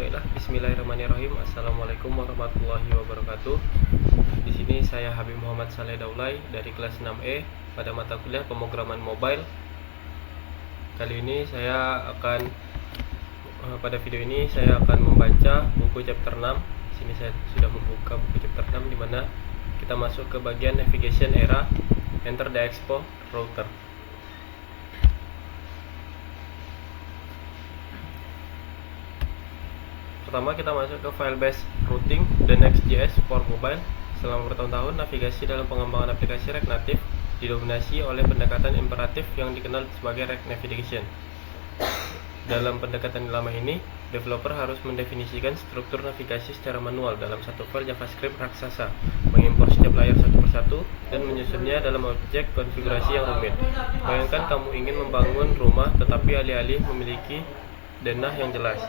Baiklah, Bismillahirrahmanirrahim. Assalamualaikum warahmatullahi wabarakatuh. Di sini saya Habib Muhammad Saleh Daulay dari kelas 6E pada mata kuliah pemrograman mobile. Kali ini pada video ini saya akan membaca buku chapter 6. Di sini saya sudah membuka buku chapter 6 di mana kita masuk ke bagian navigation era, enter the expo router. Pertama kita masuk ke file based routing dan Next.js for mobile. Selama bertahun-tahun, navigasi dalam pengembangan aplikasi React Native didominasi oleh pendekatan imperatif yang dikenal sebagai React Navigation. Dalam pendekatan lama ini, developer harus mendefinisikan struktur navigasi secara manual dalam satu file JavaScript raksasa, mengimpor setiap layar satu persatu, dan menyusunnya dalam objek konfigurasi yang rumit. Bayangkan kamu ingin membangun rumah tetapi alih-alih memiliki denah yang jelas,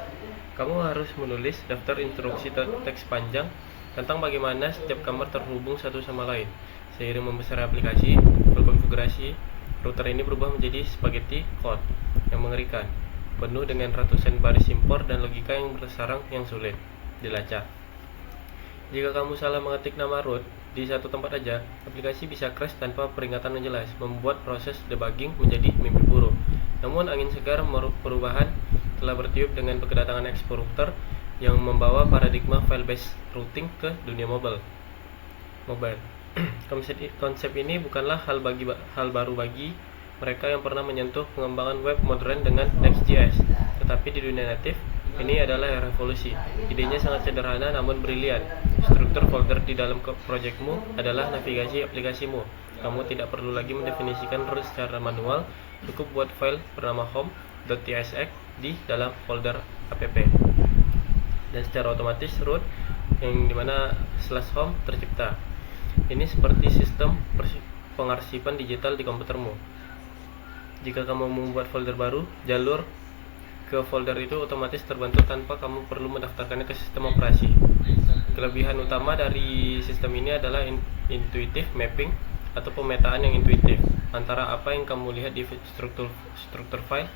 kamu harus menulis daftar instruksi teks panjang tentang bagaimana setiap kamar terhubung satu sama lain. Seiring membesar aplikasi berkonfigurasi, router ini berubah menjadi spaghetti code yang mengerikan, penuh dengan ratusan baris impor dan logika yang bersarang yang sulit dilacak. Jika kamu salah mengetik nama root di satu tempat saja, aplikasi bisa crash tanpa peringatan yang jelas, membuat proses debugging menjadi mimpi buruk. Namun angin segar perubahan telah bertiup dengan kedatangan expo router yang membawa paradigma file-based routing ke dunia mobile. Konsep ini bukanlah hal baru bagi mereka yang pernah menyentuh pengembangan web modern dengan Next.js, tetapi di dunia native ini adalah revolusi. Idenya sangat sederhana namun brilian. Struktur folder di dalam projectmu adalah navigasi aplikasimu. Kamu tidak perlu lagi mendefinisikan root secara manual, cukup buat file bernama home.tsx di dalam folder app, dan secara otomatis root yang dimana /home tercipta. Ini seperti sistem pengarsipan digital di komputermu. Jika kamu membuat folder baru, jalur ke folder itu otomatis terbentuk tanpa kamu perlu mendaftarkannya ke sistem operasi. Kelebihan utama dari sistem ini adalah intuitive mapping atau pemetaan yang intuitif antara apa yang kamu lihat di struktur file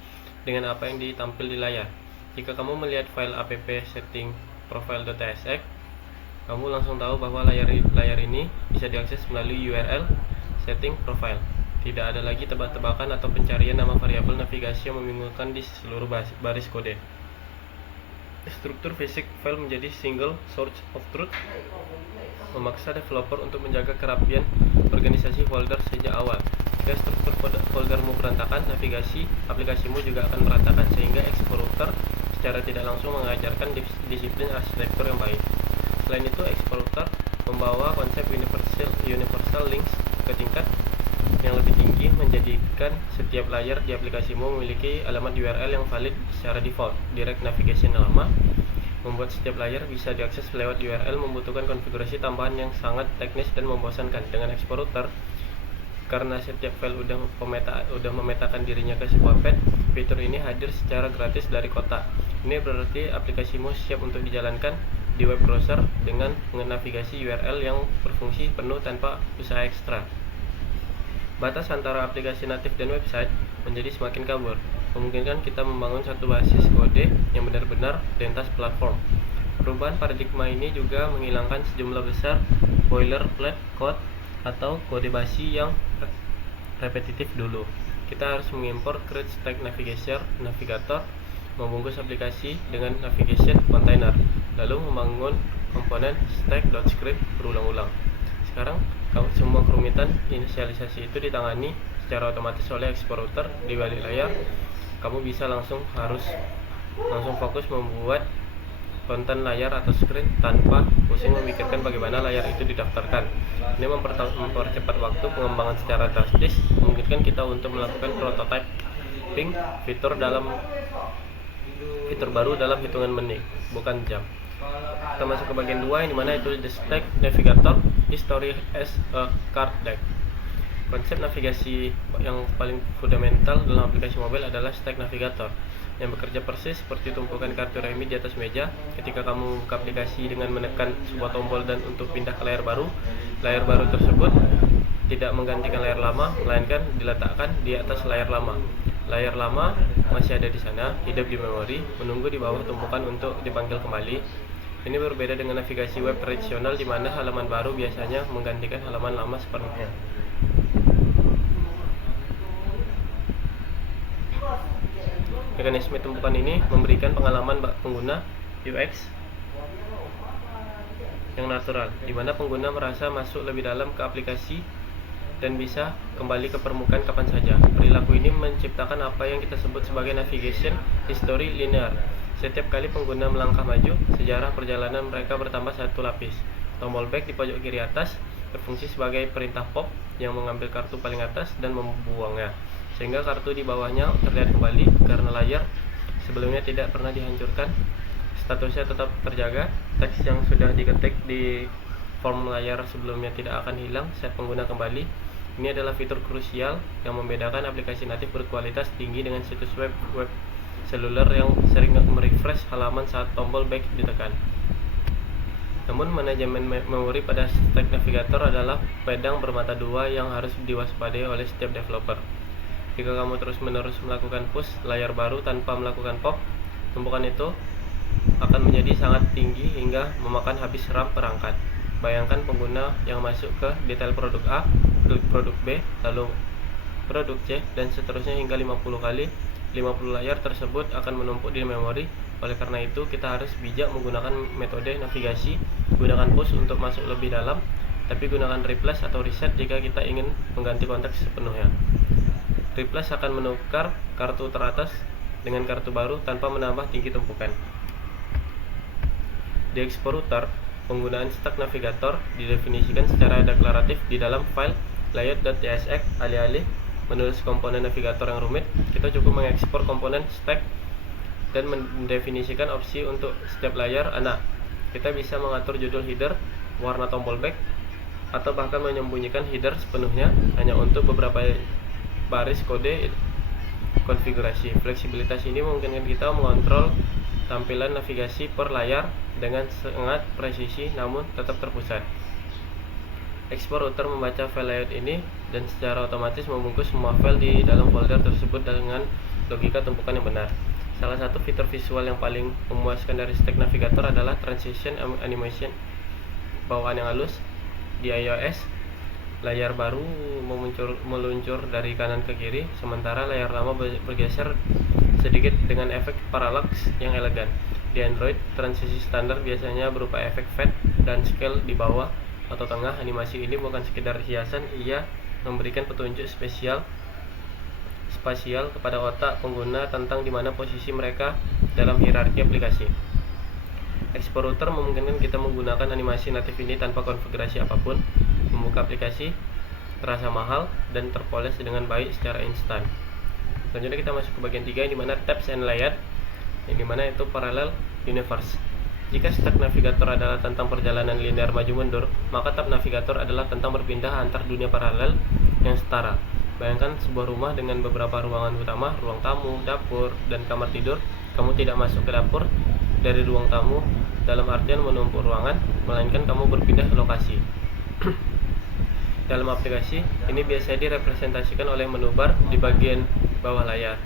dengan apa yang ditampil di layar. Jika kamu melihat file app setting profile.tsx, kamu langsung tahu bahwa layar ini bisa diakses melalui URL setting profile. Tidak ada lagi tebak-tebakan atau pencarian nama variabel navigasi yang membingungkan di seluruh baris kode. Struktur fisik file menjadi single source of truth, memaksa developer untuk menjaga kerapian organisasi folder sejak awal. Jika struktur foldermu berantakan, navigasi aplikasimu juga akan berantakan, sehingga expo router secara tidak langsung mengajarkan disiplin arsitektur yang baik. Selain itu, expo router membawa konsep universal links ke tingkat yang lebih tinggi, menjadikan setiap layar di aplikasimu memiliki alamat URL yang valid secara default. Direct navigation yang lama membuat setiap layar bisa diakses lewat URL membutuhkan konfigurasi tambahan yang sangat teknis dan membosankan. Dengan expo router, karena setiap file udah memetakan dirinya ke sebuah path, fitur ini hadir secara gratis dari kotak. Ini berarti aplikasimu siap untuk dijalankan di web browser dengan navigasi URL yang berfungsi penuh tanpa usaha ekstra. Batas antara aplikasi natif dan website menjadi semakin kabur, memungkinkan kita membangun satu basis kode yang benar-benar lintas platform. Perubahan paradigma ini juga menghilangkan sejumlah besar boilerplate code atau kode basi yang repetitif dulu. Kita harus mengimpor create stack navigator, membungkus aplikasi dengan navigation container, lalu membangun komponen stack.script berulang-ulang. Sekarang semua kerumitan inisialisasi itu ditangani secara otomatis oleh expo router di balik layar. Kamu bisa langsung fokus membuat konten layar atau screen tanpa pusing memikirkan bagaimana layar itu didaftarkan. Ini mempercepat waktu pengembangan secara drastis, memungkinkan kita untuk melakukan prototyping fitur baru dalam hitungan menit, bukan jam. Kita masuk ke bagian 2, yang dimana itu the stack navigator history as a card deck. Konsep navigasi yang paling fundamental dalam aplikasi mobile adalah stack navigator, yang bekerja persis seperti tumpukan kartu remi di atas meja. Ketika kamu membuka aplikasi dengan menekan sebuah tombol dan untuk pindah ke layar baru tersebut tidak menggantikan layar lama, melainkan diletakkan di atas layar lama. Layar lama masih ada di sana, hidup di memori, menunggu di bawah tumpukan untuk dipanggil kembali. Ini berbeda dengan navigasi web tradisional di mana halaman baru biasanya menggantikan halaman lama sepenuhnya. Mekanisme tumpukan ini memberikan pengalaman pengguna UX yang natural, di mana pengguna merasa masuk lebih dalam ke aplikasi dan bisa kembali ke permukaan kapan saja. Perilaku ini menciptakan apa yang kita sebut sebagai navigation history linear. Setiap kali pengguna melangkah maju, sejarah perjalanan mereka bertambah satu lapis. Tombol back di pojok kiri atas berfungsi sebagai perintah pop yang mengambil kartu paling atas dan membuangnya, sehingga kartu di bawahnya terlihat kembali karena layar sebelumnya tidak pernah dihancurkan. Statusnya tetap terjaga, teks yang sudah diketik di form layar sebelumnya tidak akan hilang saat pengguna kembali. Ini adalah fitur krusial yang membedakan aplikasi natif berkualitas tinggi dengan situs web seluler yang sering merefresh halaman saat tombol back ditekan. Namun manajemen memori pada stack navigator adalah pedang bermata dua yang harus diwaspadai oleh setiap developer. Jika kamu terus-menerus melakukan push layar baru tanpa melakukan pop, tumpukan itu akan menjadi sangat tinggi hingga memakan habis RAM perangkat. Bayangkan pengguna yang masuk ke detail produk A, klik produk B, lalu produk C, dan seterusnya hingga 50 kali. 50 layar tersebut akan menumpuk di memori. Oleh karena itu, kita harus bijak menggunakan metode navigasi. Gunakan push untuk masuk lebih dalam, tapi gunakan replace atau reset jika kita ingin mengganti konteks sepenuhnya. Replace akan menukar kartu teratas dengan kartu baru tanpa menambah tinggi tumpukan. Di export router, penggunaan stack navigator didefinisikan secara deklaratif di dalam file layout.tsx. Alih-alih menulis komponen navigator yang rumit, kita cukup mengekspor komponen stack dan mendefinisikan opsi untuk setiap layar anak. Kita bisa mengatur judul header, warna tombol back, atau bahkan menyembunyikan header sepenuhnya hanya untuk beberapa baris kode konfigurasi. Fleksibilitas ini memungkinkan kita mengontrol tampilan navigasi per layar dengan sangat presisi namun tetap terpusat. Export router membaca file layout ini dan secara otomatis membungkus semua file di dalam folder tersebut dengan logika tumpukan yang benar. Salah satu fitur visual yang paling memuaskan dari stack navigator adalah transition animation bawaan yang halus. Di iOS, layar baru meluncur dari kanan ke kiri, sementara layar lama bergeser sedikit dengan efek parallax yang elegan. Di Android, transisi standar biasanya berupa efek fade dan scale di bawah atau tengah. Animasi ini bukan sekedar hiasan, ia memberikan petunjuk spasial kepada otak pengguna tentang di mana posisi mereka dalam hierarki aplikasi. Export router memungkinkan kita menggunakan animasi natif ini tanpa konfigurasi apapun. Membuka aplikasi terasa mahal dan terpoles dengan baik secara instan. Selanjutnya kita masuk ke bagian 3 di mana tabs and layout, yang dimana itu parallel universe. Jika stack navigator adalah tentang perjalanan linear maju mundur, maka tab navigator adalah tentang berpindah antar dunia paralel yang setara. Bayangkan sebuah rumah dengan beberapa ruangan utama, ruang tamu, dapur, dan kamar tidur. Kamu tidak masuk ke dapur dari ruang tamu dalam artian menumpuk ruangan, melainkan kamu berpindah ke lokasi. Dalam aplikasi, ini biasanya direpresentasikan oleh menu bar di bagian bawah layar.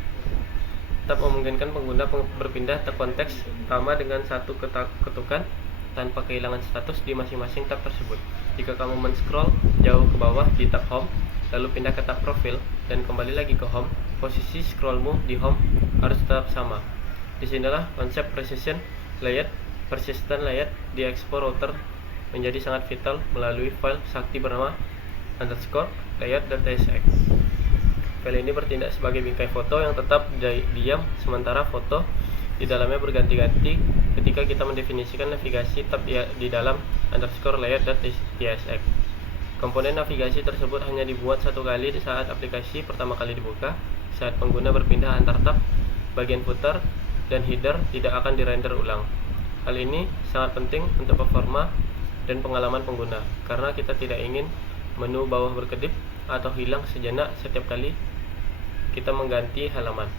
Tab memungkinkan pengguna berpindah ke konteks utama dengan satu ketukan tanpa kehilangan status di masing-masing tab tersebut. Jika kamu men-scroll jauh ke bawah di tab home, lalu pindah ke tab profil dan kembali lagi ke home, posisi scrollmu di home harus tetap sama. Disinilah konsep persistent layout di export router menjadi sangat vital melalui file sakti bernama _layout.tsx. File ini bertindak sebagai bingkai foto yang tetap diam, sementara foto di dalamnya berganti-ganti ketika kita mendefinisikan navigasi tab di dalam _layout.tsx. Komponen navigasi tersebut hanya dibuat satu kali saat aplikasi pertama kali dibuka. Saat pengguna berpindah antar tab, bagian footer dan header tidak akan dirender ulang. Hal ini sangat penting untuk performa dan pengalaman pengguna, karena kita tidak ingin menu bawah berkedip atau hilang sejenak setiap kali kita mengganti halaman.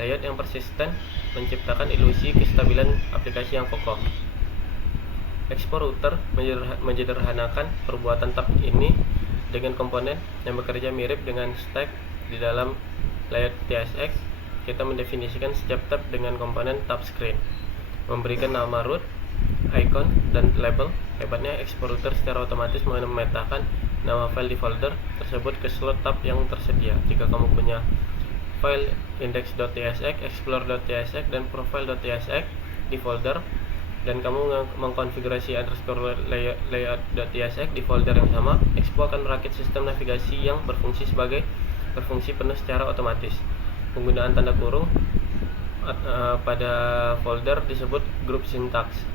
Layout yang persisten menciptakan ilusi kestabilan aplikasi yang kokoh. Export router menyederhanakan perbuatan tab ini dengan komponen yang bekerja mirip dengan stack di dalam layout TSX, kita mendefinisikan setiap tab dengan komponen tab screen, memberikan nama root, icon, dan label. Hebatnya, explorer secara otomatis memetakan nama file di folder tersebut ke slot tab yang tersedia. Jika kamu punya file index.tsx, explorer.tsx, dan profile.tsx di folder, dan kamu mengkonfigurasi underscore layout.tsx di folder yang sama, Expo akan merakit sistem navigasi yang berfungsi penuh secara otomatis. Penggunaan tanda kurung pada folder disebut group syntax,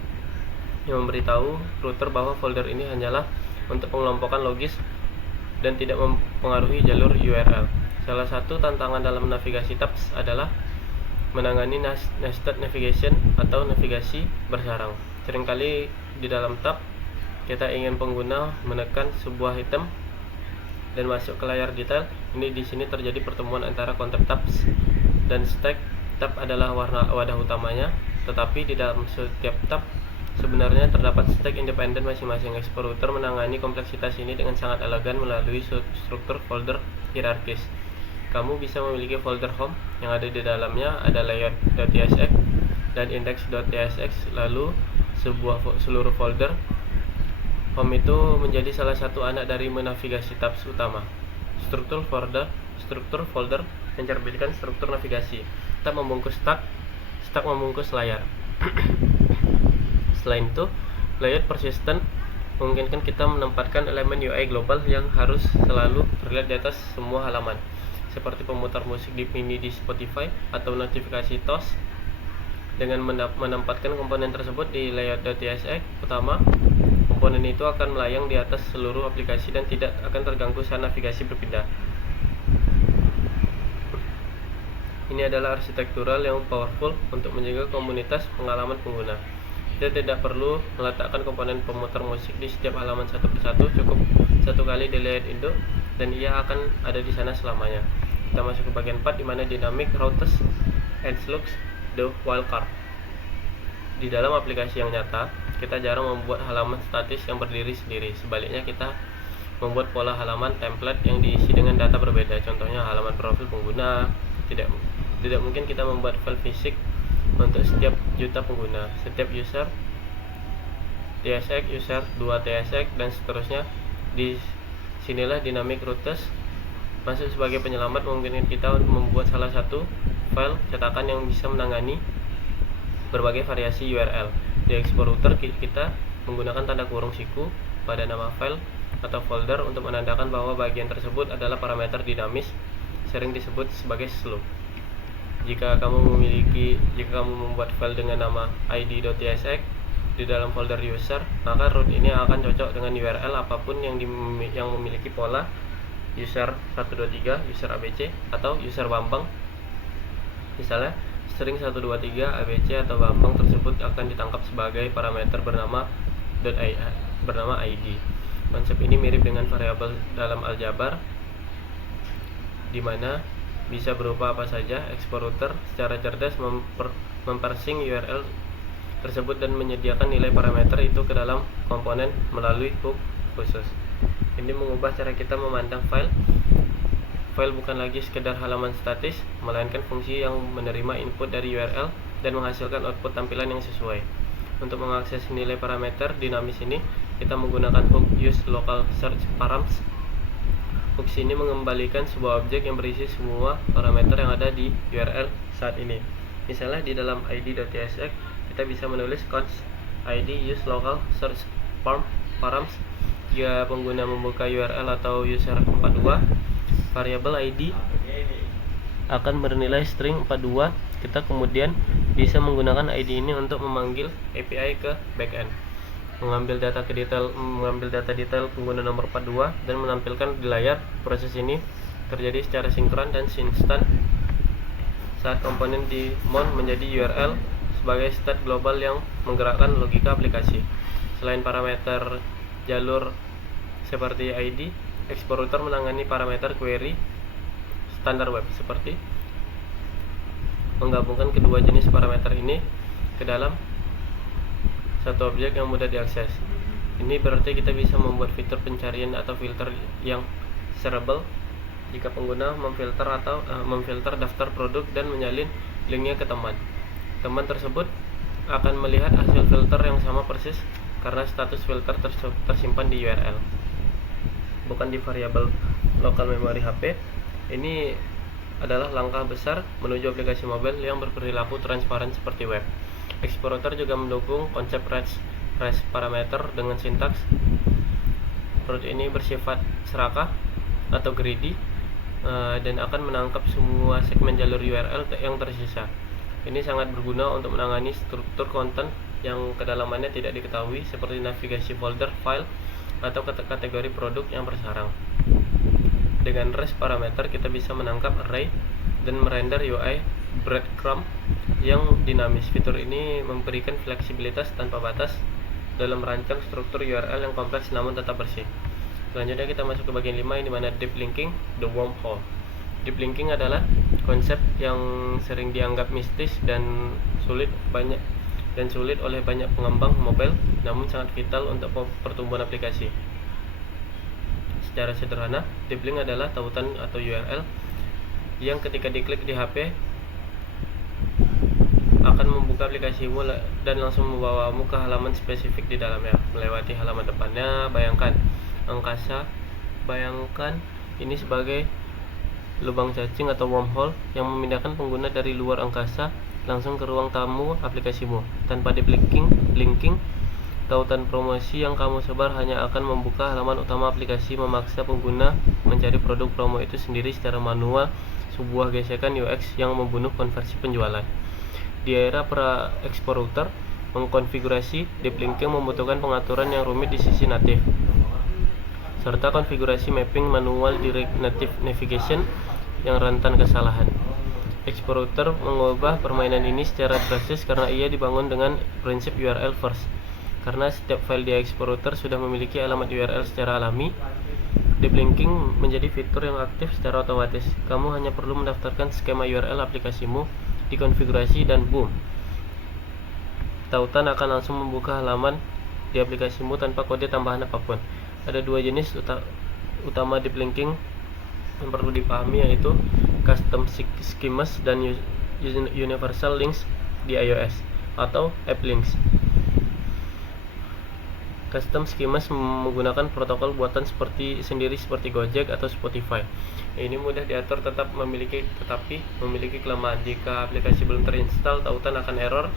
yang memberitahu router bahwa folder ini hanyalah untuk pengelompokan logis dan tidak mempengaruhi jalur URL. Salah satu tantangan dalam navigasi tabs adalah menangani nested navigation atau navigasi bersarang. Seringkali di dalam tab kita ingin pengguna menekan sebuah item dan masuk ke layar detail. Di sini terjadi pertemuan antara konsep tabs dan stack. Tab adalah wadah utamanya, tetapi di dalam setiap tab sebenarnya terdapat stack independen masing-masing. Explorer menangani kompleksitas ini dengan sangat elegan melalui struktur folder hierarkis. Kamu bisa memiliki folder home yang ada di dalamnya ada layout.tsx dan index.tsx, lalu seluruh folder home itu menjadi salah satu anak dari menavigasi tabs utama. Struktur folder mencerminkan struktur navigasi. Tab membungkus stack membungkus layar. Selain itu, layout persistent memungkinkan kita menempatkan elemen UI global yang harus selalu terlihat di atas semua halaman, seperti pemutar musik di MIDI di Spotify atau notifikasi TOS. Dengan menempatkan komponen tersebut di layout.tsx utama, komponen itu akan melayang di atas seluruh aplikasi dan tidak akan terganggu saat navigasi berpindah. Ini adalah arsitektural yang powerful untuk menjaga komunitas pengalaman pengguna. Kita tidak perlu meletakkan komponen pemutar musik di setiap halaman satu persatu, cukup satu kali di layout induk dan ia akan ada di sana selamanya. Kita masuk ke bagian 4, di mana dynamic routes and looks the wildcard. Di dalam aplikasi yang nyata, kita jarang membuat halaman statis yang berdiri sendiri. Sebaliknya, kita membuat pola halaman template yang diisi dengan data berbeda. Contohnya halaman profil pengguna. Tidak mungkin kita membuat file fisik untuk setiap juta pengguna, setiap user TSX, user 2 TSX, dan seterusnya. Di sinilah dynamic routes masuk sebagai penyelamat, memungkinkan kita membuat salah satu file cetakan yang bisa menangani berbagai variasi URL. Di Explorer kita menggunakan tanda kurung siku pada nama file atau folder untuk menandakan bahwa bagian tersebut adalah parameter dinamis, sering disebut sebagai slope. Jika kamu membuat file dengan nama id.tsx di dalam folder user, maka root ini akan cocok dengan URL apapun yang memiliki pola user 123, user ABC, atau user Bambang. Misalnya, string 123 ABC atau Bambang tersebut akan ditangkap sebagai parameter bernama id. Konsep ini mirip dengan variabel dalam aljabar, di mana bisa berupa apa saja. Explorer secara cerdas memparsing URL tersebut dan menyediakan nilai parameter itu ke dalam komponen melalui hook khusus. Ini mengubah cara kita memandang file. File bukan lagi sekedar halaman statis, melainkan fungsi yang menerima input dari URL dan menghasilkan output tampilan yang sesuai. Untuk mengakses nilai parameter dinamis ini, kita menggunakan hook use local search params. Hooks ini mengembalikan sebuah objek yang berisi semua parameter yang ada di URL saat ini. Misalnya di dalam id.tsx kita bisa menulis const id use local search params. Jika pengguna membuka URL atau user 42, variabel id akan bernilai string 42. Kita kemudian bisa menggunakan id ini untuk memanggil API ke backend, mengambil data detail pengguna nomor 42 dan menampilkan di layar. Proses ini terjadi secara sinkron dan instan saat komponen di mount menjadi URL sebagai state global yang menggerakkan logika aplikasi. Selain parameter jalur seperti ID, Explorer menangani parameter query standar web, seperti menggabungkan kedua jenis parameter ini ke dalam satu objek yang mudah diakses. Ini berarti kita bisa membuat fitur pencarian atau filter yang shareable jika pengguna memfilter daftar produk dan menyalin linknya ke teman. Teman tersebut akan melihat hasil filter yang sama persis karena status filter tersimpan di URL, bukan di variabel lokal memori HP. Ini adalah langkah besar menuju aplikasi mobile yang berperilaku transparan seperti web. Explorer juga mendukung konsep REST parameter dengan sintaks. Approach ini bersifat serakah atau greedy dan akan menangkap semua segmen jalur URL yang tersisa. Ini sangat berguna untuk menangani struktur konten yang kedalamannya tidak diketahui, seperti navigasi folder, file, atau kategori produk yang bersarang. Dengan REST parameter kita bisa menangkap array dan merender UI breadcrumb yang dinamis. Fitur ini memberikan fleksibilitas tanpa batas dalam merancang struktur URL yang kompleks namun tetap bersih. Selanjutnya kita masuk ke bagian 5, di mana deep linking, the wormhole. Deep linking adalah konsep yang sering dianggap mistis dan sulit oleh banyak pengembang mobile, namun sangat vital untuk pertumbuhan aplikasi. Secara sederhana, deep link adalah tautan atau URL yang ketika diklik di HP akan membuka aplikasimu dan langsung membawamu ke halaman spesifik di dalamnya, melewati halaman depannya. Bayangkan ini sebagai lubang cacing atau wormhole yang memindahkan pengguna dari luar angkasa langsung ke ruang tamu aplikasimu. Tanpa deep linking, tautan promosi yang kamu sebar hanya akan membuka halaman utama aplikasi, memaksa pengguna mencari produk promo itu sendiri secara manual, sebuah gesekan UX yang membunuh konversi penjualan. Di era pra-explorer, mengkonfigurasi deep linking membutuhkan pengaturan yang rumit di sisi natif, serta konfigurasi mapping manual direct native navigation yang rentan kesalahan. Explorer mengubah permainan ini secara drastis karena ia dibangun dengan prinsip URL first. Karena setiap file di Explorer sudah memiliki alamat URL secara alami, deep linking menjadi fitur yang aktif secara otomatis. Kamu hanya perlu mendaftarkan skema URL aplikasimu, dikonfigurasi, dan boom, tautan akan langsung membuka halaman di aplikasimu tanpa kode tambahan apapun. Ada dua jenis utama deep linking yang perlu dipahami, yaitu custom schemas dan universal links di iOS atau app links. Custom schemas menggunakan protokol buatan seperti Gojek atau Spotify. Ini mudah diatur tetapi memiliki kelemahan. Jika aplikasi belum terinstall, tautan akan error.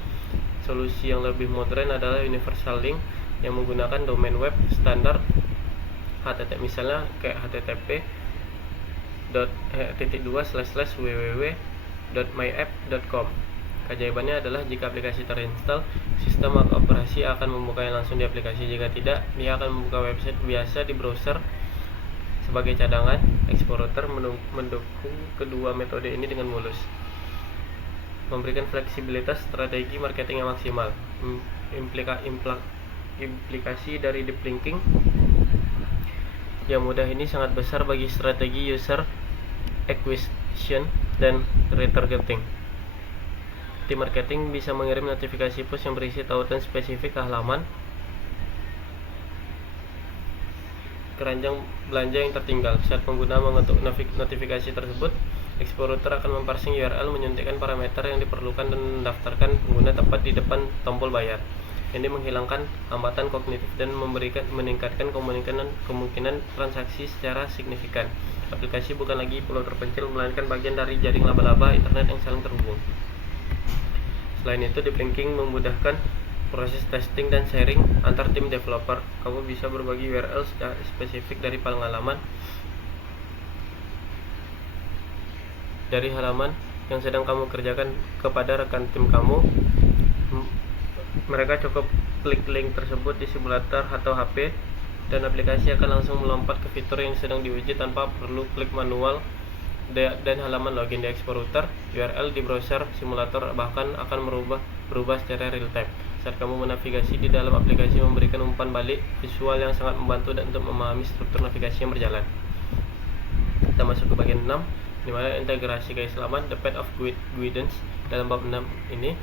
Solusi yang lebih modern adalah universal link yang menggunakan domain web standar HTTP, misalnya kayak http://www.myapp.com. Keajaibannya adalah jika aplikasi terinstall, sistem operasi akan membukanya langsung di aplikasi. Jika tidak, dia akan membuka website biasa di browser. Sebagai cadangan, Explorer mendukung kedua metode ini dengan mulus, memberikan fleksibilitas strategi marketing yang maksimal. Implikasi dari deep linking yang mudah ini sangat besar bagi strategi user acquisition dan retargeting. Tim marketing bisa mengirim notifikasi push yang berisi tautan spesifik ke halaman keranjang belanja yang tertinggal. Saat pengguna mengetuk notifikasi tersebut, Explorer akan memparsing URL, menyuntikkan parameter yang diperlukan, dan mendaftarkan pengguna tepat di depan tombol bayar. Ini menghilangkan hambatan kognitif dan meningkatkan kemungkinan transaksi secara signifikan. Aplikasi bukan lagi pulau terpencil, melainkan bagian dari jaring laba-laba internet yang saling terhubung. Selain itu, deep linking memudahkan proses testing dan sharing antar tim developer. Kamu bisa berbagi URL spesifik dari halaman yang sedang kamu kerjakan kepada rekan tim kamu. Mereka cukup klik link tersebut di simulator atau HP, dan aplikasi akan langsung melompat ke fitur yang sedang diuji tanpa perlu klik manual. Dan halaman login di Explorer, URL di browser simulator bahkan akan berubah secara real time. Saat kamu menavigasi di dalam aplikasi, memberikan umpan balik visual yang sangat membantu dan untuk memahami struktur navigasi yang berjalan. Kita masuk ke bagian 6, di mana integrasi keislaman, the path of guidance. Dalam bab 6 ini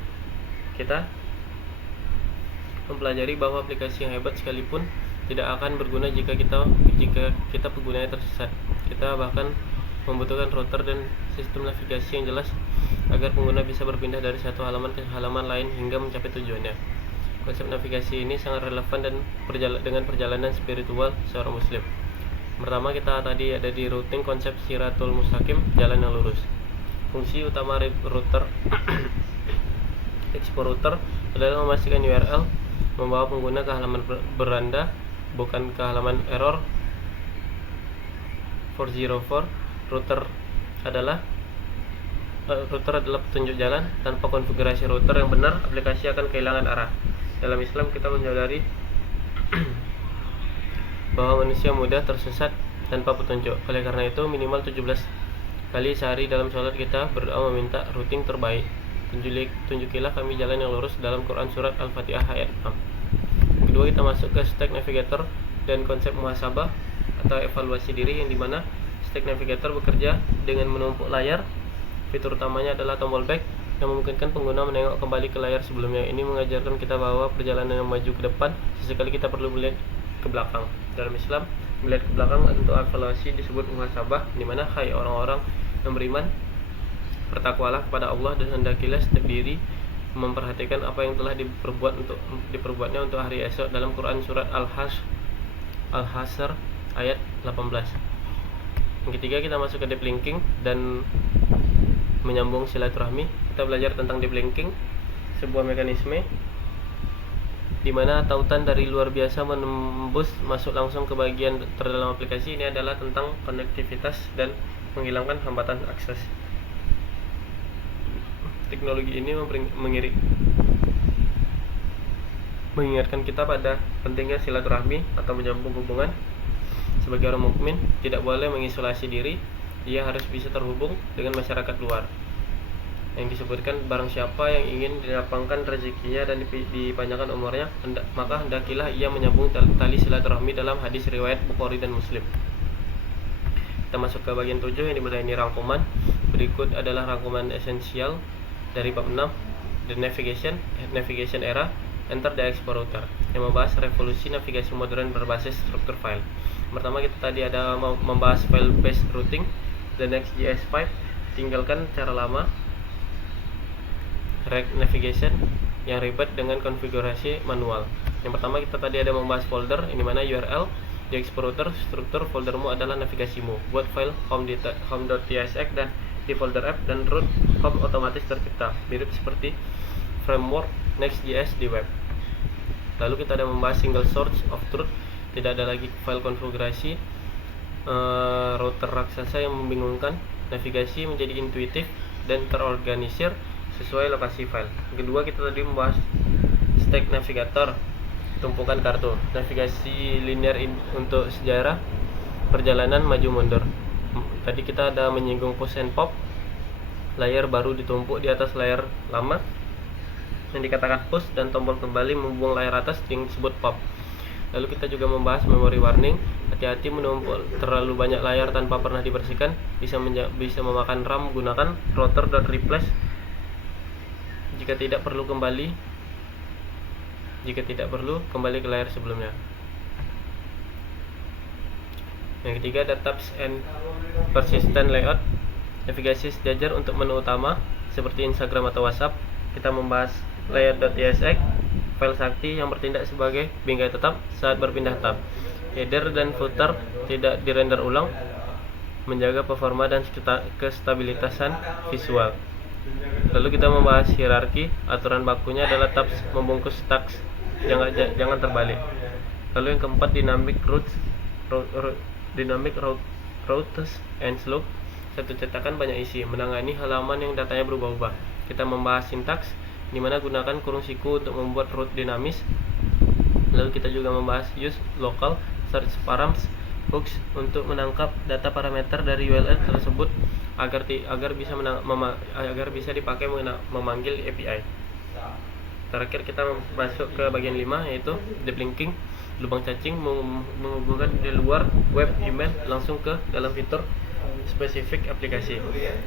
kita mempelajari bahwa aplikasi yang hebat sekalipun tidak akan berguna jika kita penggunanya tersesat. Kita bahkan membutuhkan router dan sistem navigasi yang jelas agar pengguna bisa berpindah dari satu halaman ke halaman lain hingga mencapai tujuannya. Konsep navigasi ini sangat relevan dan dengan perjalanan spiritual seorang muslim. Pertama, kita tadi ada di routing, konsep Siratul Mustaqim, jalan yang lurus. Fungsi utama router Expo router adalah memastikan URL membawa pengguna ke halaman beranda, bukan ke halaman error 404. Router adalah petunjuk jalan. Tanpa konfigurasi router yang benar, aplikasi akan kehilangan arah. Dalam Islam kita menyadari bahwa manusia mudah tersesat tanpa petunjuk. Oleh karena itu, minimal 17 kali sehari dalam sholat kita berdoa meminta routing terbaik. Tunjukilah kami jalan yang lurus dalam Quran surat Al-Fatihah ayat 6. Kedua, kita masuk ke Stack Navigator dan konsep muhasabah atau evaluasi diri, yang dimana Stack Navigator bekerja dengan menumpuk layar. Fitur utamanya adalah tombol back yang memungkinkan pengguna menengok kembali ke layar sebelumnya. Ini mengajarkan kita bahwa perjalanan yang maju ke depan, sesekali kita perlu melihat ke belakang. Dalam Islam, melihat ke belakang untuk evaluasi disebut muhasabah, di mana hai orang-orang yang beriman, bertakwalah kepada Allah dan hendakilah setiap diri memperhatikan apa yang telah diperbuatnya untuk hari esok, dalam Quran surat Al-Hasr ayat 18. Yang ketiga, kita masuk ke deep linking dan menyambung silaturahmi. Kita belajar tentang deep linking, sebuah mekanisme di mana tautan dari luar biasa menembus masuk langsung ke bagian terdalam aplikasi. Ini adalah tentang konektivitas dan menghilangkan hambatan akses. Teknologi ini mengingatkan kita pada pentingnya silaturahmi atau menyambung hubungan. Sebagai orang mukmin tidak boleh mengisolasi diri, ia harus bisa terhubung dengan masyarakat luar. Yang disebutkan, barang siapa yang ingin dilapangkan rezekinya dan dipanjangkan umurnya, maka hendakilah ia menyambung tali silaturahmi, dalam hadis riwayat Bukhari dan Muslim. Kita masuk ke bagian 7 yang dimana ini rangkuman. Berikut adalah rangkuman esensial dari bab 6, The Navigation Era, Enter the Expo Router, yang membahas revolusi navigasi modern berbasis struktur file. Pertama, kita tadi ada membahas file based routing, the Next.js 5, tinggalkan cara lama navigation yang ribet dengan konfigurasi manual. Yang pertama, kita tadi ada membahas folder, ini mana URL di Expo Router, struktur foldermu adalah navigasimu. Buat file home.tsx dan di folder app dan root home otomatis tercipta, mirip seperti framework Next.js di web. Lalu kita ada membahas single source of truth, tidak ada lagi file konfigurasi router raksasa yang membingungkan. Navigasi menjadi intuitif dan terorganisir sesuai lokasi file. Kedua, kita tadi membahas Stack Navigator, tumpukan kartu, navigasi linear untuk sejarah perjalanan maju mundur. Tadi kita ada menyinggung push and pop, layar baru ditumpuk di atas layar lama yang dikatakan push, dan tombol kembali membuang layar atas yang disebut pop. Lalu kita juga membahas memory warning, hati-hati menumpuk terlalu banyak layar tanpa pernah dibersihkan, bisa memakan RAM. Gunakan router.replace jika tidak perlu kembali ke layar sebelumnya. Yang ketiga ada tabs and persistent layout, navigasi sejajar untuk menu utama seperti Instagram atau WhatsApp. Kita membahas layer.tsx, file sakti yang bertindak sebagai bingkai tetap saat berpindah tab. Header dan footer tidak dirender ulang, menjaga performa dan kestabilitasan visual. Lalu kita membahas hierarki, aturan bakunya adalah tabs membungkus tags, jangan terbalik. Lalu yang keempat, dynamic routes and slope, satu cetakan banyak isi, menangani halaman yang datanya berubah-ubah. Kita membahas sintaks, di mana gunakan kurung siku untuk membuat route dinamis. Lalu kita juga membahas use local search params hooks untuk menangkap data parameter dari URL tersebut agar bisa dipakai memanggil API. Terakhir kita masuk ke bagian 5, yaitu deep linking, lubang cacing, menghubungkan dari luar web email langsung ke dalam fitur spesifik aplikasi,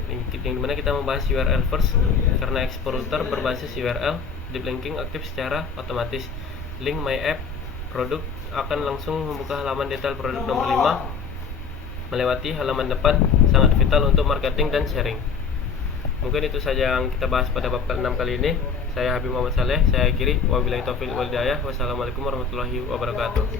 yang dimana kita membahas URL first, karena Expo Router berbasis URL. Deep linking aktif secara otomatis. Link my app produk akan langsung membuka halaman detail produk nomor 5 melewati halaman depan sangat vital untuk marketing dan sharing. Mungkin itu saja yang kita bahas pada bab ke-6 kali ini. Saya Habib Muhammad Saleh, saya akhiri. Wabillahi taufiq wal hidayah. Wassalamualaikum warahmatullahi wabarakatuh.